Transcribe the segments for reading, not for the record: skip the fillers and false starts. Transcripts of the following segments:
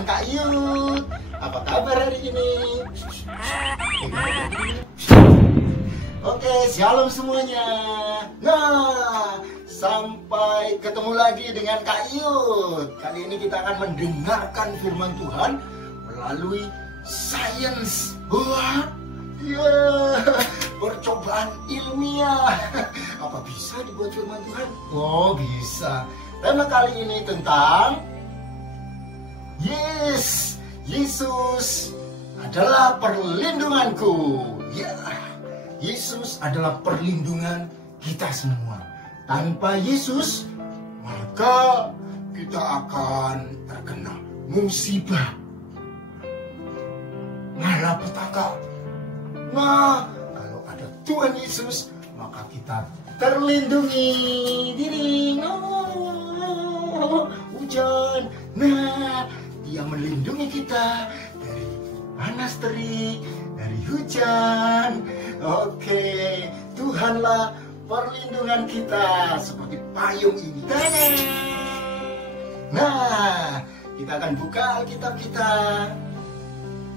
dengan Kak Yud. Apa kabar hari ini? Oke, shalom semuanya. Nah, sampai ketemu lagi dengan Kak Yud. Kali ini kita akan mendengarkan firman Tuhan melalui sains. Wah, ya, percobaan ilmiah. Apa bisa dibuat firman Tuhan? Oh, bisa. Tema kali ini tentang Yesus adalah perlindunganku. Ya, Yesus adalah perlindungan kita semua. Tanpa Yesus, maka kita akan terkena musibah, malapetaka. Nah, kalau ada Tuhan Yesus, maka kita terlindungi. Diri, hujan. Nah, Dia melindungi kita dari panas terik, dari hujan. Oke, Tuhanlah perlindungan kita seperti payung ini. Nah, kita akan buka Alkitab kita.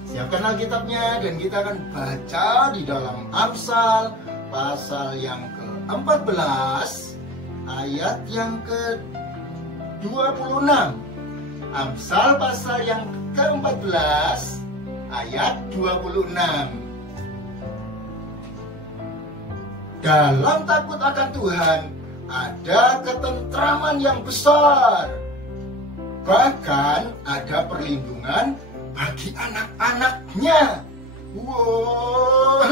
Siapkan Alkitabnya dan kita akan baca di dalam Amsal pasal yang ke-14 ayat yang ke-26. Amsal pasal yang ke-14 ayat 26. Dalam takut akan Tuhan ada ketentraman yang besar. Bahkan ada perlindungan bagi anak-anaknya. Wow,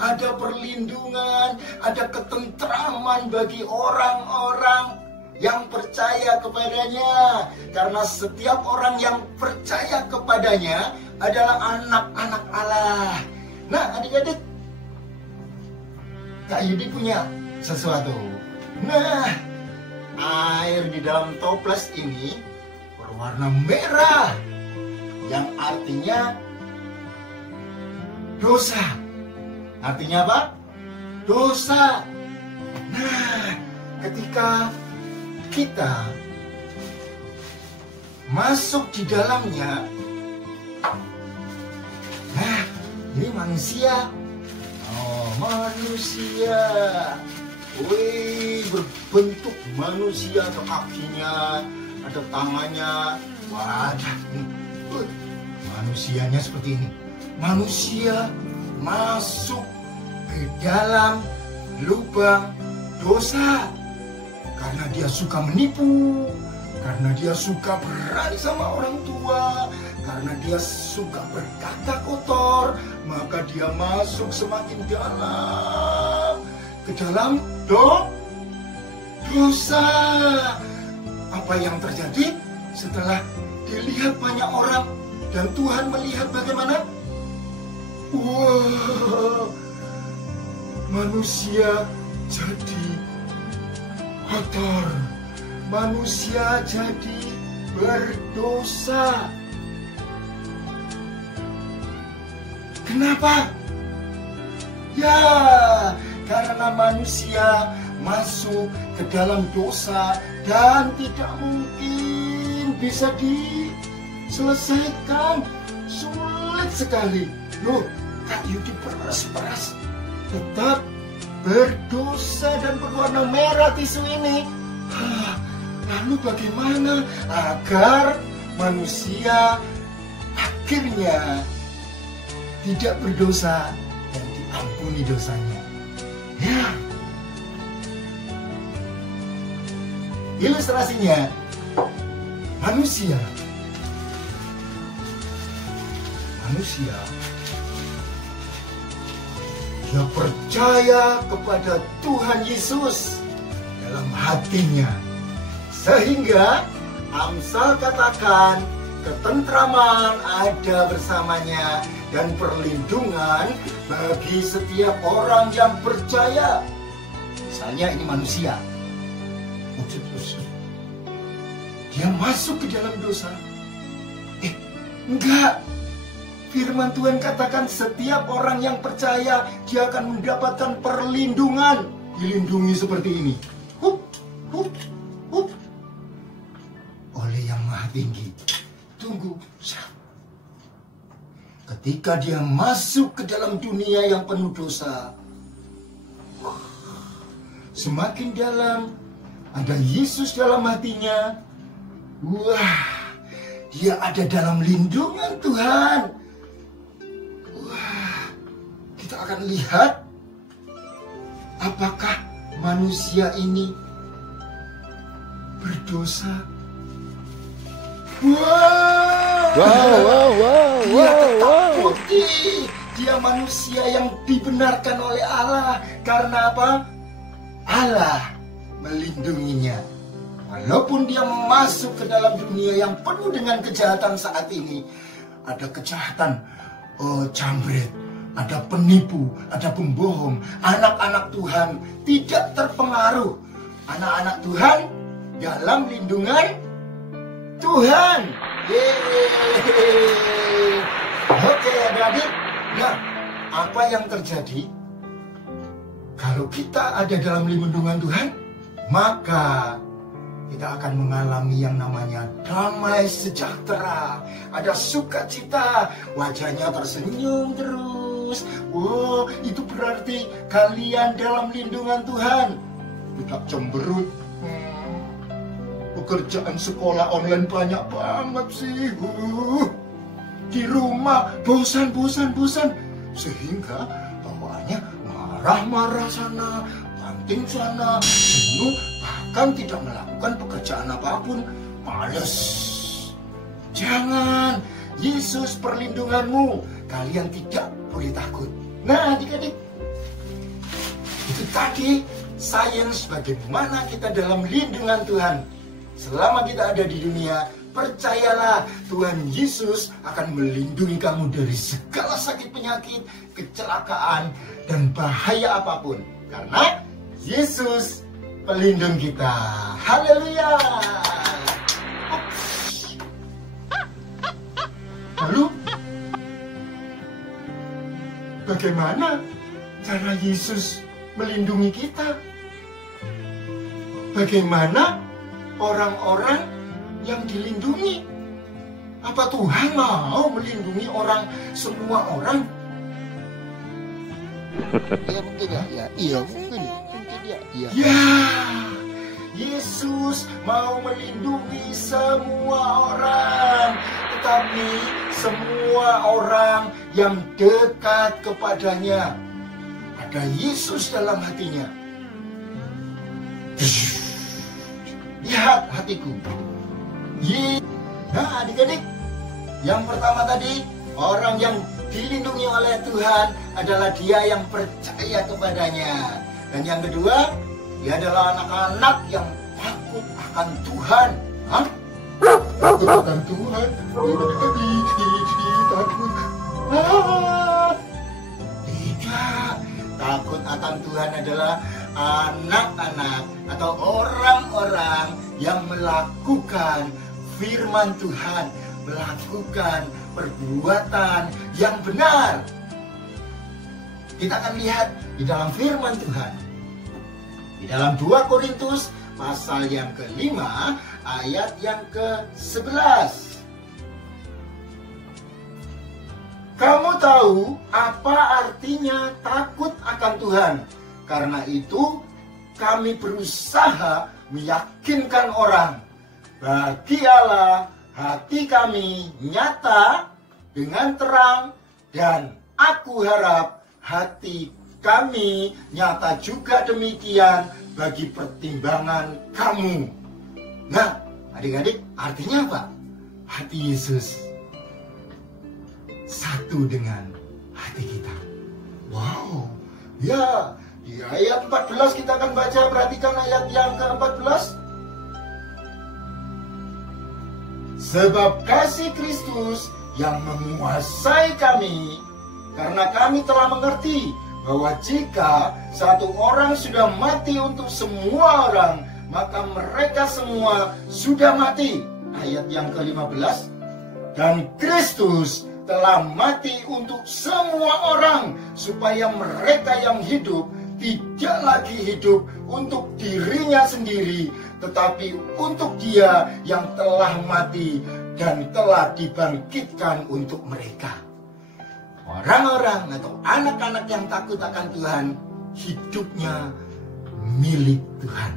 ada perlindungan, ada ketentraman bagi orang-orang yang percaya kepadanya. Karena setiap orang yang percaya kepadanya adalah anak-anak Allah. Nah, adik-adik, Kak Yudi punya sesuatu. Nah, air di dalam toples ini berwarna merah, yang artinya dosa. Artinya apa? Dosa. Nah, ketika kita masuk di dalamnya, nah, ini manusia. Oh, manusia. Wih, berbentuk manusia, ada kakinya, ada tangannya. Wadah, manusianya seperti ini. Manusia masuk ke dalam lubang dosa karena dia suka menipu, karena dia suka berani sama orang tua, karena dia suka berkata kotor, maka dia masuk semakin dalam ke dalam dosa. Apa yang terjadi setelah dilihat banyak orang dan Tuhan melihat bagaimana? Wah, manusia jadi kotor, manusia jadi berdosa. Kenapa? Ya, karena manusia masuk ke dalam dosa dan tidak mungkin bisa diselesaikan. Sulit sekali. Loh, Kak Yudi peras-peras tetap berdosa dan berwarna merah tisu ini. Lalu bagaimana agar manusia akhirnya tidak berdosa dan diampuni dosanya? Ya, ilustrasinya manusia dia percaya kepada Tuhan Yesus dalam hatinya, sehingga Amsal katakan ketentraman ada bersamanya dan perlindungan bagi setiap orang yang percaya. Misalnya ini manusia, dia masuk ke dalam dosa. Enggak. Firman Tuhan katakan setiap orang yang percaya dia akan mendapatkan perlindungan. Dilindungi seperti ini. Oleh Yang Maha Tinggi. tunggu. Ketika dia masuk ke dalam dunia yang penuh dosa, semakin dalam ada Yesus dalam hatinya. Wah, dia ada dalam lindungan Tuhan. Wah, kita akan lihat apakah manusia ini berdosa. Dia tetap putih. Dia manusia yang dibenarkan oleh Allah. Karena apa? Allah melindunginya. Walaupun dia masuk ke dalam dunia yang penuh dengan kejahatan saat ini. Ada kejahatan jambret, ada penipu, ada pembohong. Anak-anak Tuhan tidak terpengaruh. Anak-anak Tuhan dalam lindungan Tuhan. Yeay. Oke adik-adik. Nah, apa yang terjadi kalau kita ada dalam lindungan Tuhan? Maka kita akan mengalami yang namanya damai sejahtera. Ada sukacita, wajahnya tersenyum terus. Wow, itu berarti kalian dalam lindungan Tuhan. Tidak cemberut. Pekerjaan sekolah online banyak banget sih. Di rumah bosan. Sehingga bawaannya marah-marah sana, banting sana, jenuh, bahkan tidak melakukan pekerjaan apapun. Males. Jangan. Yesus perlindunganmu. Kalian tidak boleh takut. Nah adik-adik, itu tadi sains bagaimana kita dalam lindungan Tuhan. Selama kita ada di dunia, percayalah Tuhan Yesus akan melindungi kamu dari segala sakit penyakit, kecelakaan, dan bahaya apapun. Karena Yesus pelindung kita. Haleluya. Lalu, bagaimana cara Yesus melindungi kita? Bagaimana orang-orang yang dilindungi? Apa Tuhan mau melindungi semua orang? Ya mungkin ya. Iya mungkin ya. Ya, Yesus mau melindungi semua orang, tetapi semua orang yang dekat kepadanya. Ada Yesus dalam hatinya. Lihat hatiku. Nah adik-adik, yang pertama tadi, orang yang dilindungi oleh Tuhan adalah dia yang percaya kepadanya. Dan yang kedua, dia adalah anak-anak yang takut akan Tuhan. Hah? Takut akan Tuhan? Takut. Tidak. Takut akan Tuhan adalah anak-anak atau orang-orang yang melakukan firman Tuhan, melakukan perbuatan yang benar. Kita akan lihat di dalam firman Tuhan. Di dalam 2 Korintus pasal yang ke-5 ayat yang ke-11. Kamu tahu apa artinya takut akan Tuhan? Karena itu kami berusaha meyakinkan orang. Bagi Allah hati kami nyata dengan terang, dan aku harap hati kami nyata juga demikian bagi pertimbangan kamu. Nah adik-adik, artinya apa? Hati Yesus satu dengan hati kita. Wow. Ya, di ayat 14 kita akan baca. Perhatikan ayat yang ke-14. Sebab kasih Kristus yang menguasai kami, karena kami telah mengerti bahwa jika satu orang sudah mati untuk semua orang, maka mereka semua sudah mati. Ayat yang ke-15. Dan Kristus telah mati untuk semua orang, supaya mereka yang hidup tidak lagi hidup untuk dirinya sendiri, tetapi untuk Dia yang telah mati dan telah dibangkitkan untuk mereka. Orang-orang atau anak-anak yang takut akan Tuhan, hidupnya milik Tuhan.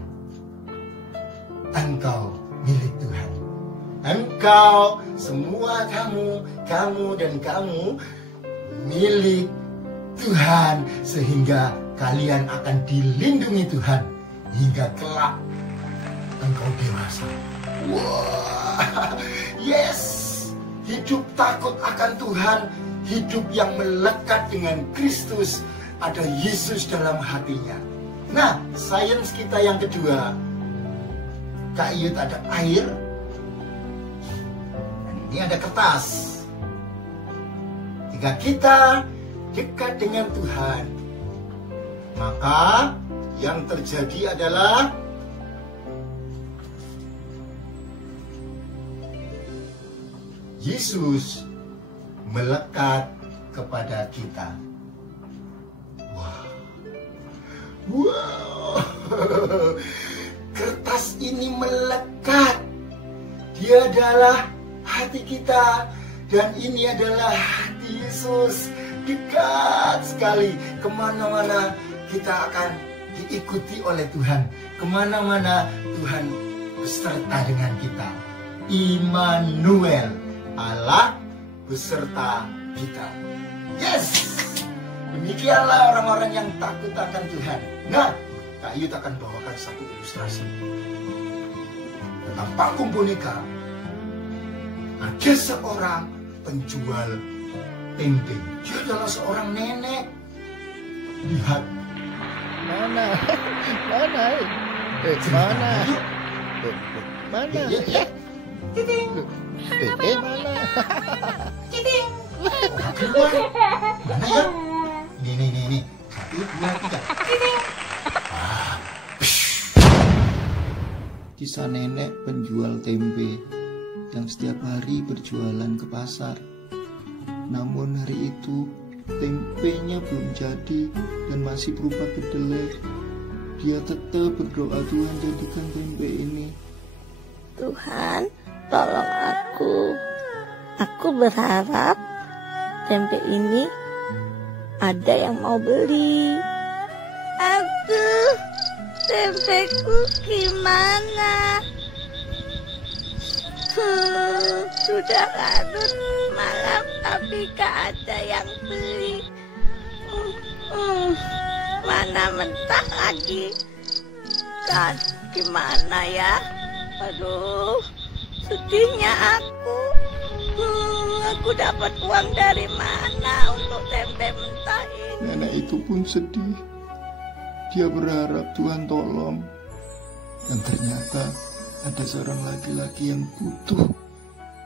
Engkau milik Tuhan. Engkau, semua kamu dan kamu milik Tuhan, sehingga kalian akan dilindungi Tuhan hingga kelak engkau dewasa. Wah, yes, hidup takut akan Tuhan, hidup yang melekat dengan Kristus, ada Yesus dalam hatinya. Nah, sains kita yang kedua, Kak Iyut ada air, dan ini ada kertas. Jika kita dekat dengan Tuhan, maka yang terjadi adalah Yesus melekat kepada kita. Wow. Kertas ini melekat. Dia adalah hati kita, dan ini adalah hati Yesus. Dekat sekali. Kemana-mana kita akan diikuti oleh Tuhan. Kemana-mana Tuhan beserta dengan kita. Immanuel, Allah beserta kita. Yes! Demikianlah orang-orang yang takut akan Tuhan. Nah, Kak Iyut akan bawakan satu ilustrasi tentang pakum boneka. Ada seorang penjual tempe. Dia adalah seorang nenek. Lihat. Mana? Mana? Ya. Titing. Mana? Titing. Keluar. Mana ya? Ini. 1, 2, 3. Titing. Kisah nenek penjual tempe yang setiap hari berjualan ke pasar. Namun hari itu tempenya belum jadi dan masih berupa kedelai. Dia tetap berdoa, Tuhan jadikan tempe ini. Tuhan, tolong aku. Aku berharap tempe ini ada yang mau beli. Aduh, tempeku gimana? Sudah larut malam tapi gak ada yang beli. Mana mentah lagi. Dan gimana ya? Aduh, sedihnya aku. Aku dapat uang dari mana untuk tempe mentah ini? Nenek itu pun sedih. Dia berharap Tuhan tolong. Dan ternyata ada seorang laki-laki yang butuh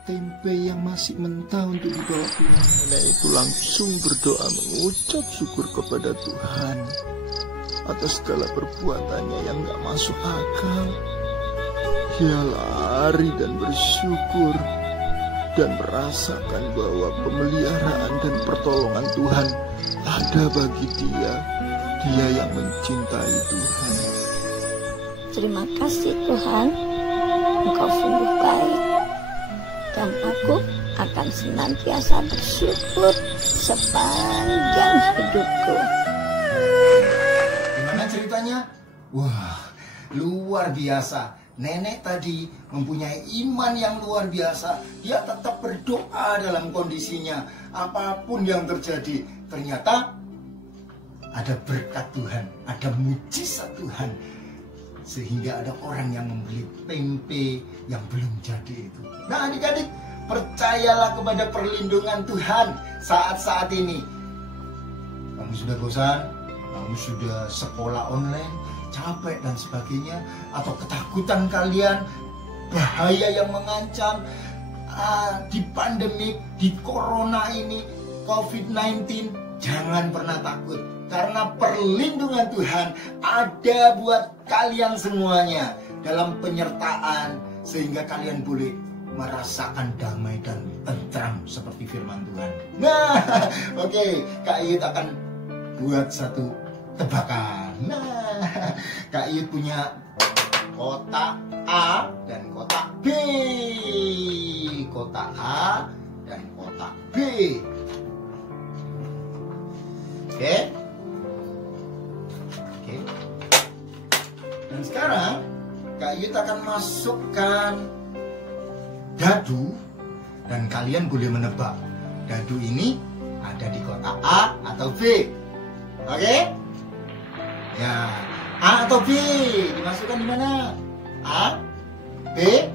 tempe yang masih mentah untuk dibawa pulang. Nenek itu langsung berdoa mengucap syukur kepada Tuhan atas segala perbuatannya yang gak masuk akal. Dia lari dan bersyukur dan merasakan bahwa pemeliharaan dan pertolongan Tuhan ada bagi dia yang mencintai Tuhan. Terima kasih Tuhan, Engkau sungguh baik, dan aku akan senantiasa bersyukur sepanjang hidupku. Gimana ceritanya? Wah, luar biasa. Nenek tadi mempunyai iman yang luar biasa. Dia tetap berdoa dalam kondisinya. Apapun yang terjadi, ternyata ada berkat Tuhan, ada mujizat Tuhan. Sehingga ada orang yang membeli tempe yang belum jadi itu. Nah adik-adik, percayalah kepada perlindungan Tuhan saat-saat ini. Kamu sudah bosan? Kamu sudah sekolah online, capek dan sebagainya, atau ketakutan kalian, bahaya yang mengancam di pandemik, di corona ini, COVID-19, jangan pernah takut, karena perlindungan Tuhan ada buat kalian semuanya dalam penyertaan, sehingga kalian boleh merasakan damai dan tentram seperti firman Tuhan. Nah, oke, Kak Iyut akan buat satu tebakan. Nah, Kak Iyut punya kotak A dan kotak B. Kotak A dan kotak B. Oke. Oke. Dan sekarang Kak Yud akan masukkan dadu dan kalian boleh menebak dadu ini ada di kotak A atau B. Oke? Ya, A atau B dimasukkan di mana? A, B.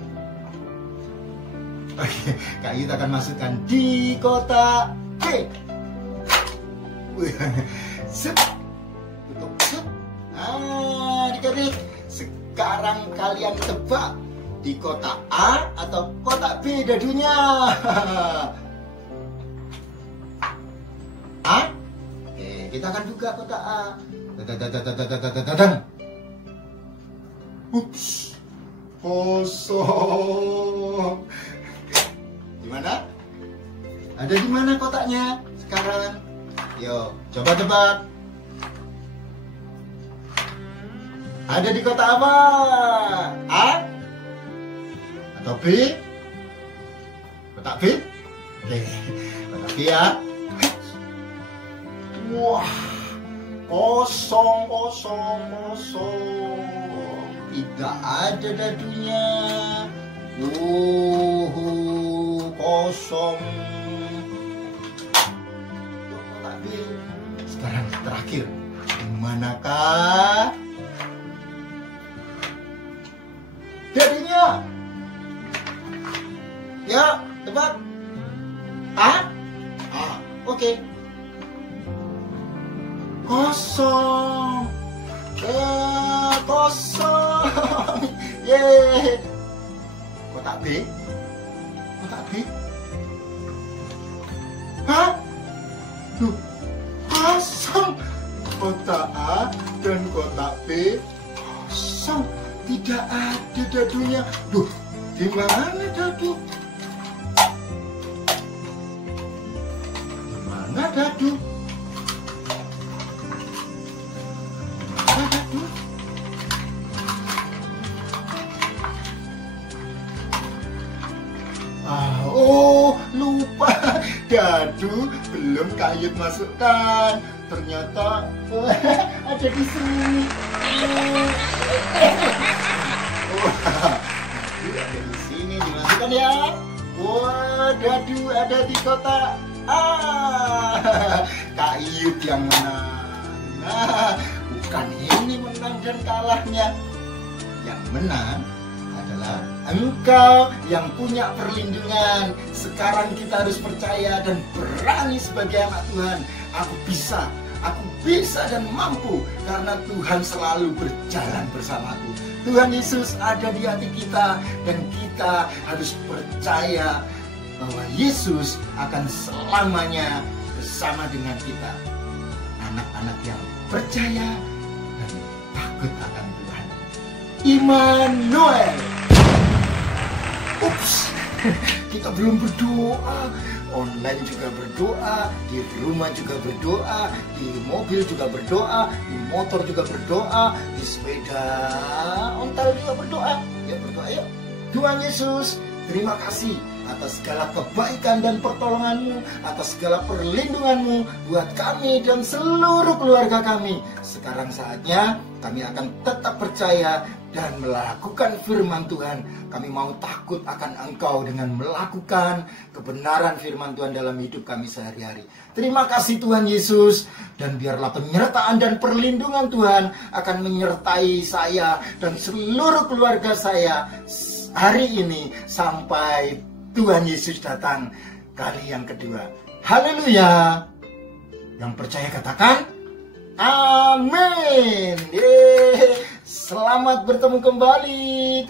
Oke, Kak Yud akan masukkan di kotak B. Set, tutup, set. Adik-adik, sekarang kalian tebak di kotak A atau kotak B dadunya. A? Oke, kita akan buka kotak A. Ups, kosong. Gimana? Ada di mana kotaknya sekarang? Yuk, coba tebak. Ada di kotak apa? A? Atau B? Kotak B? Oke, kotak B ya. Wah, kosong. Tidak ada dadunya. Kosong. Kotak B. Sekarang terakhir. Manakah dadunya? Ya, tebak. A? Oke. Kosong. Kosong. Yeay. Kotak B? Kotak B? Hah? Duh, kosong. Kotak A dan kotak B kosong. Tidak ada dadunya. Duh, di mana dadu? Di mana dadu? Lupa dadu belum Kak Yud masukkan. Ternyata ada di sini. Ada di sini, dimasukkan ya. Wah, dadu ada di kotak A. Kak Yud yang menang. Nah, bukan ini menang dan kalahnya. Yang menang adalah engkau yang punya perlindungan. Sekarang kita harus percaya dan berani sebagai anak Tuhan. Aku bisa dan mampu karena Tuhan selalu berjalan bersamaku. Tuhan Yesus ada di hati kita dan kita harus percaya bahwa Yesus akan selamanya bersama dengan kita. Anak-anak yang percaya dan takut akan Tuhan. Immanuel. Ups, kita belum berdoa. Online juga berdoa, di rumah juga berdoa, di mobil juga berdoa, di motor juga berdoa, di sepeda ontel juga berdoa. Ya berdoa yuk. Tuhan Yesus, terima kasih atas segala kebaikan dan pertolongan-Mu, atas segala perlindungan-Mu buat kami dan seluruh keluarga kami. Sekarang saatnya kami akan tetap percaya dan melakukan firman Tuhan. Kami mau takut akan Engkau dengan melakukan kebenaran firman Tuhan dalam hidup kami sehari-hari. Terima kasih Tuhan Yesus. Dan biarlah penyertaan dan perlindungan Tuhan akan menyertai saya dan seluruh keluarga saya hari ini sampai Tuhan Yesus datang kali yang kedua. Haleluya. Yang percaya katakan amin. Selamat bertemu kembali.